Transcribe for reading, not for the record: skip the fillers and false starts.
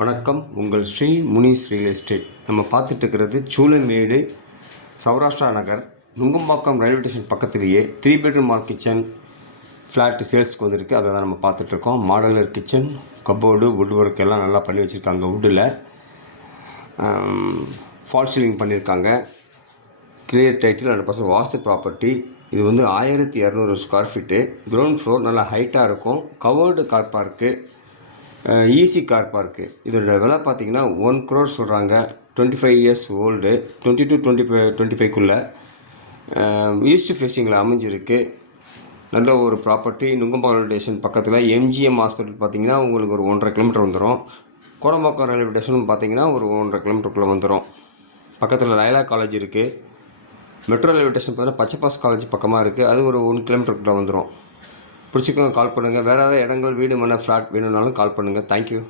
வணக்கம். உங்கள் Sri Munis real estate. நம்ம பார்த்துட்டு இருக்கிறது சூளமேடு சௌராஷ்டிரா நகர் நுங்கம்பாக்கம் ரயில்வே ஸ்டேஷன் பக்கத்துலேயே 3 பெட்ரூம் ஆல் கிச்சன் ஃப்ளாட்டு சேல்ஸ்க்கு வந்திருக்கு. அதை தான் நம்ம பார்த்துட்ருக்கோம். Modeller kitchen, cupboard, would work எல்லாம் நல்லா பண்ணி வச்சுருக்காங்க. வுட்டில் ஃபால் சீலிங் பண்ணியிருக்காங்க. கிளியர் டைட்டில் 100% வாஸ்து ப்ராப்பர்ட்டி. இது வந்து 1200 ஸ்கொயர் ஃபீட்டு. கிரவுண்ட் ஃப்ளோர் நல்லா ஹைட்டாக இருக்கும். Covered car park, easy car park. இதோட விலை பார்த்தீங்கன்னா 1 crore சொல்கிறாங்க. 25 years ஓல்டு, 20 to 25க்குள்ளே ஈஸ்ட் ஃபேஸிங்கில் அமைஞ்சிருக்கு. நல்ல ஒரு ப்ராப்பர்ட்டி. நுங்கம்பாக்கம் ரயில்வே ஸ்டேஷன் பக்கத்தில் எம்ஜிஎம் ஹாஸ்பிட்டல் பார்த்தீங்கன்னா உங்களுக்கு ஒரு 1.5 கிலோமீட்டர் வந்துடும். கோடம்பாக்கம் ரயில்வே ஸ்டேஷன் பார்த்தீங்கன்னா ஒரு 1.5 கிலோமீட்டருக்குள்ளே வந்துடும். பக்கத்தில் லைலா காலேஜ் இருக்குது. மெட்ரோ ரயில்வே ஸ்டேஷன் பார்த்தீங்கன்னா பச்சைப்பாஸ் காலேஜ் பக்கமாக இருக்குது. அது ஒரு 1 கிலோமீட்டருக்குள்ளே வந்துடும். பிடிச்சிக்கோங்க, கால் பண்ணுங்கள். வேறு ஏதாவது இடங்கள், வீடு, மனை, ஃப்ளாட் வேணும்னாலும் கால் பண்ணுங்கள். தேங்க்யூ.